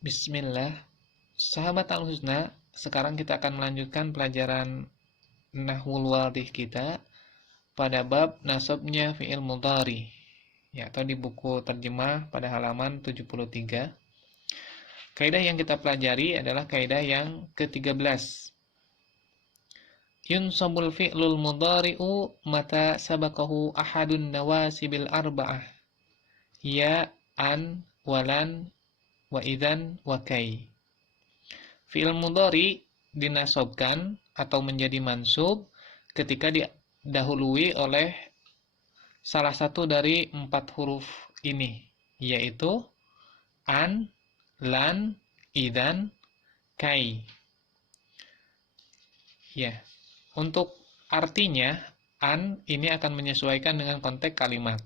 Bismillah, sahabat Al-Husna, sekarang kita akan melanjutkan pelajaran Nahwul Wadih kita pada bab nasabnya fi'il mudhari, ya, atau di buku terjemah pada halaman 73. Kaidah yang kita pelajari adalah kaidah yang ke-13. Yunsabul fi'lul mudhari'u mata sabakahu ahadun nawasibil arba'ah, ya, an, walan, wa idzan, wa kai. Fi'il mudhari dinasobkan atau menjadi mansub ketika didahului oleh salah satu dari 4 huruf ini, yaitu an, lan, idzan, kai. Ya, untuk artinya an ini akan menyesuaikan dengan konteks kalimat.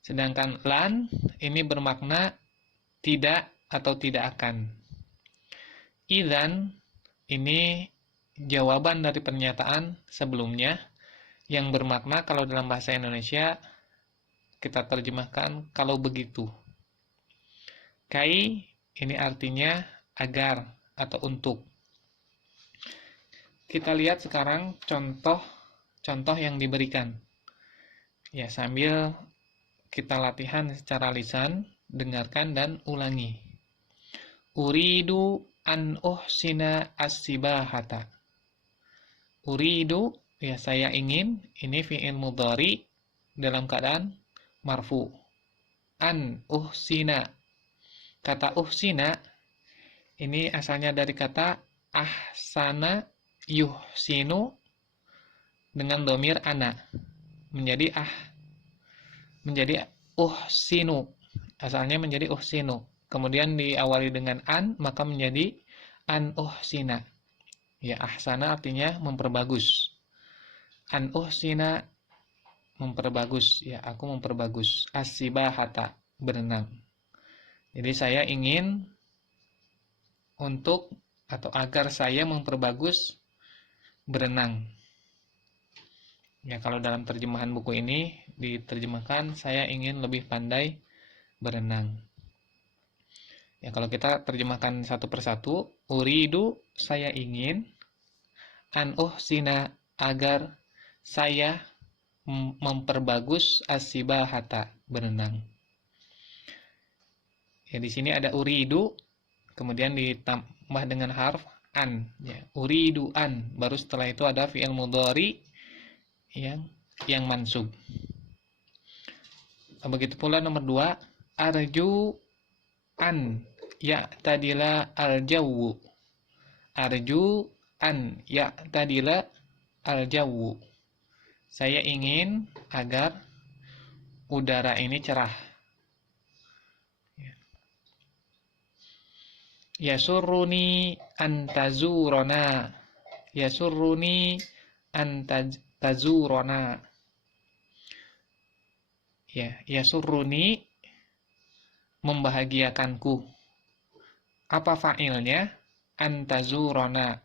Sedangkan lan ini bermakna tidak atau tidak akan. Idzan ini jawaban dari pernyataan sebelumnya yang bermakna kalau dalam bahasa Indonesia kita terjemahkan kalau begitu. Kai ini artinya agar atau untuk. Kita lihat sekarang contoh yang diberikan. Ya, sambil kita latihan secara lisan, dengarkan dan ulangi. Uridu an uhsina as-sibahata. Uridu, ya saya ingin, ini fi'il mudhari dalam keadaan marfu. An uhsina. Kata uhsina ini asalnya dari kata ahsana yuhsinu dengan dhamir ana. Menjadi uhsinu. Asalnya menjadi uhsinu. Kemudian diawali dengan an, maka menjadi an uhsina. Ya, ahsana artinya memperbagus. An uhsina memperbagus, ya, aku memperbagus. As-sibahata, berenang. Jadi saya ingin untuk atau agar saya memperbagus berenang. Ya, kalau dalam terjemahan buku ini diterjemahkan saya ingin lebih pandai berenang. Ya, kalau kita terjemahkan satu persatu, uridu saya ingin, an uhsina agar saya memperbagus as-sibahata berenang. Ya, di sini ada uridu, kemudian ditambah dengan harf an. Ya, uridu an. Baru setelah itu ada fi'il mudhari yang mansub. Begitu pula nomor 2, arju an ya'tadila al-jawwu. Arju an ya'tadila al-jawwu. Saya ingin agar udara ini cerah. Yasurruni an tazurana. Yasurruni an tazurana. Ya, yasurruni membahagiakanku. Apa fa'ilnya? An tazurana.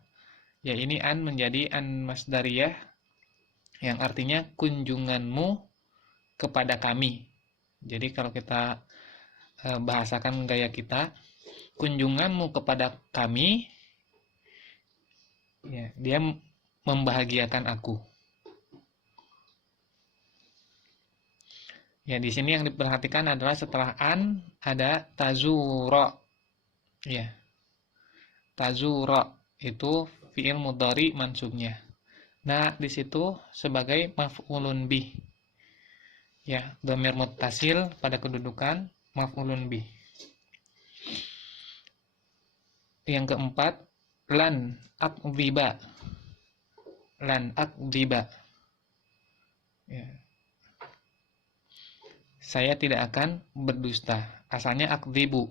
Ya, ini an menjadi an masdariyah yang artinya kunjunganmu kepada kami. Jadi kalau kita bahasakan gaya kita, kunjunganmu kepada kami, ya, dia membahagiakan aku. Ya, di sini yang diperhatikan adalah setelah an ada tazura. Ya. Tazura itu fi'il mudhari mansubnya. Nah, di situ sebagai maf'ulun bih. Ya, dhamir muttasil pada kedudukan maf'ulun bih. Yang keempat, lan akdziba. Lan akdziba. Ya. Saya tidak akan berdusta. Asalnya akdzibu.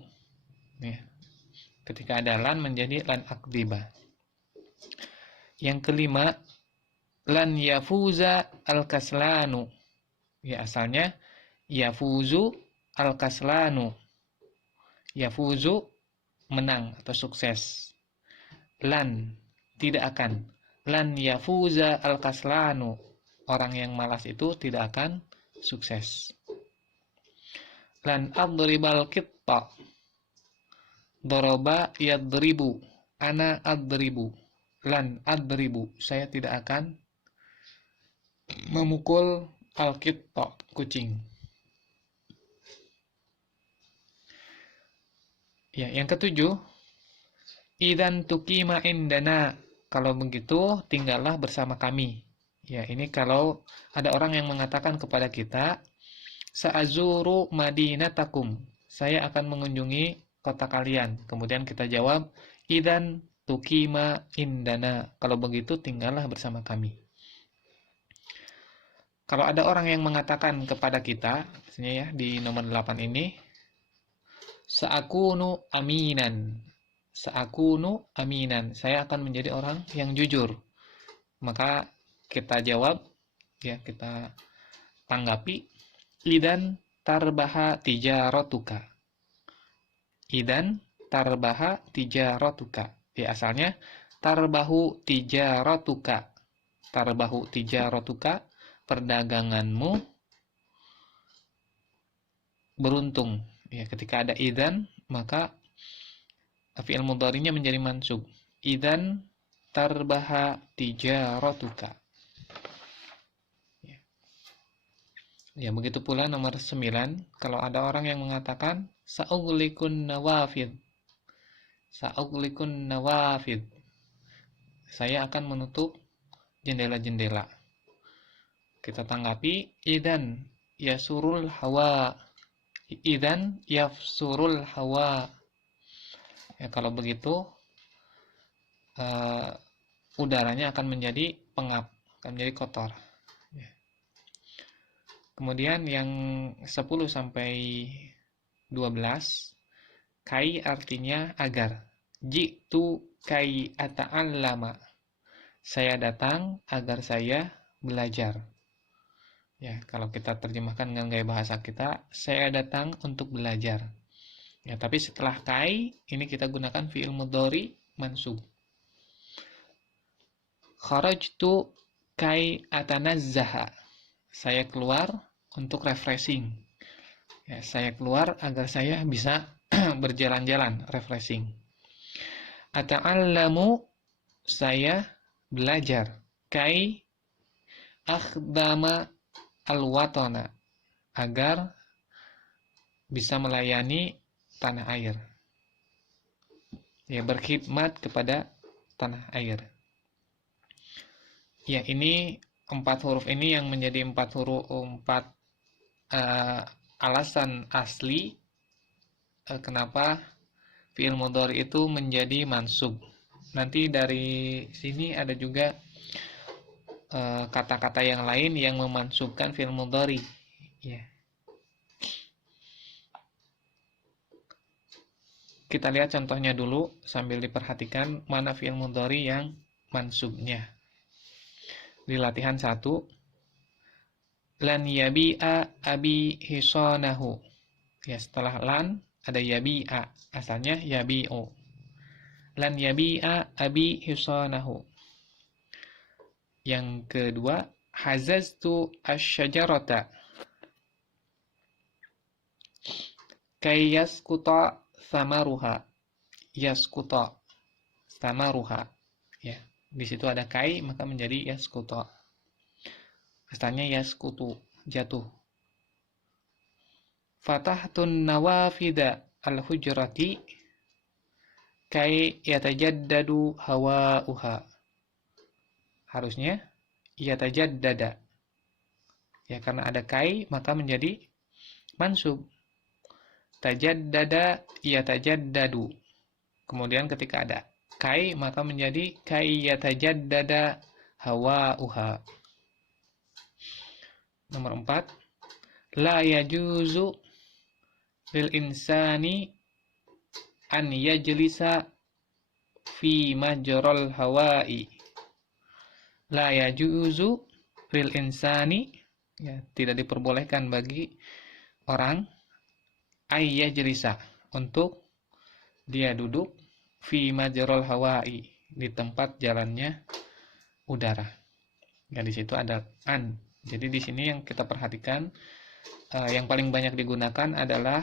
Ya. Ketika ada lan menjadi lan akdziba. Yang kelima, lan yafuza al-kaslanu. Ya, asalnya yafuzu al-kaslanu. Yafuzu menang atau sukses. Lan tidak akan. Lan yafuza al-kaslanu. Orang yang malas itu tidak akan sukses. Lan adribal qitta. Doroba yadribu. Ana adribu. Lan adribu. Saya tidak akan memukul al-qitta, kucing. Ya, yang ketujuh, idan tuqima indana. Kalau begitu, tinggallah bersama kami. Ya, ini kalau ada orang yang mengatakan kepada kita, sa'azuru madinatakum. Saya akan mengunjungi kota kalian. Kemudian kita jawab, idan tuqima indana. Kalau begitu, tinggallah bersama kami. Kalau ada orang yang mengatakan kepada kita, misalnya ya di nomor 8 ini, Sa'akunu aminan. Sa'akunu aminan. Saya akan menjadi orang yang jujur. Maka kita jawab, ya kita tanggapi, idan tarbaha tijaratuka. Idan tarbaha tijaratuka. Ya, asalnya tarbahu tijaratuka. Tarbahu tijaratuka, perdaganganmu beruntung. Ya, ketika ada idan, maka fi'il mudhari'nya menjadi mansub. Idan tarbaha tijaratuka. Ya, begitu pula nomor 9, kalau ada orang yang mengatakan sa'ughliqun nawafid. Sa'ughliqun nawafid. Saya akan menutup jendela-jendela. Kita tanggapi, idan yasurul hawa. Idan yafsurul hawa. Ya, kalau begitu udaranya akan menjadi pengap, akan menjadi kotor. Ya. Kemudian yang 10 sampai 12, kai artinya agar. Jitu kai ata'allama. Saya datang agar saya belajar. Ya, kalau kita terjemahkan dengan gaya bahasa kita, saya datang untuk belajar. Ya, tapi setelah kai, ini kita gunakan fi'il mudhari mansub. Kharajtu kai atanazzaha. Saya keluar untuk refreshing. Ya, saya keluar agar saya bisa berjalan-jalan, refreshing. Ata'allamu, saya belajar. Kai akhdama al-watana, agar bisa melayani tanah air. Ya, berkhidmat kepada tanah air. Ya, ini 4 huruf ini yang menjadi 4 alasan asli kenapa fi'il mudhari itu menjadi mansub. Nanti dari sini ada juga kata-kata yang lain yang memansubkan fi'il mudhari. Ya. Kita lihat contohnya dulu sambil diperhatikan mana fi'il mudhari yang mansubnya. Di latihan 1, lan yabi'a abi hisanahu. Ya, setelah lan ada yabi'a, asalnya yabi'u. Lan yabi'a abi hisanahu. Yang kedua, hazaztu asyajarata kay yaskuta samaruha. Yaskuta samaruha. Ya, di situ ada kai, maka menjadi yaskuta. Asalnya yaskutu, jatuh. Fatahtun nawafida al-hujrati kay yatajaddadu hawa'uha. Harusnya yatajaddada. Ya, karena ada kai maka menjadi mansub. Tajaddada yatajaddadu. Kemudian ketika ada kai maka menjadi kai yatajaddada hawa'uha. Nomor 4, la yajuzu lil insani an yajlisa fi majral hawa'i. La yajuzu lil insani, ya, tidak diperbolehkan bagi orang ayyajlisa, untuk dia duduk fi majral hawa'i, di tempat jalannya udara. Ya, di situ ada an. Jadi di sini yang kita perhatikan yang paling banyak digunakan adalah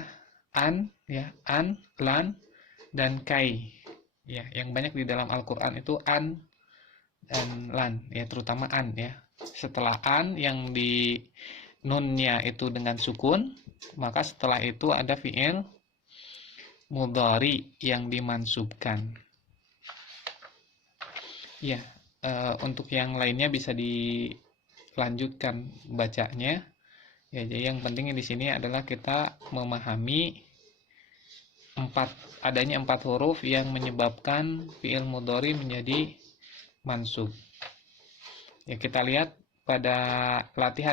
an, ya, an, lan, dan kai. Ya, yang banyak di dalam Al-Qur'an itu an dan lan, ya terutama an ya. Setelah an yang di nunnya itu dengan sukun, maka setelah itu ada fi'il mudhari yang dimansubkan. Ya, untuk yang lainnya bisa dilanjutkan bacanya. Ya, jadi yang penting di sini adalah kita memahami adanya 4 huruf yang menyebabkan fi'il mudhari menjadi mansub. Ya, kita lihat pada latihan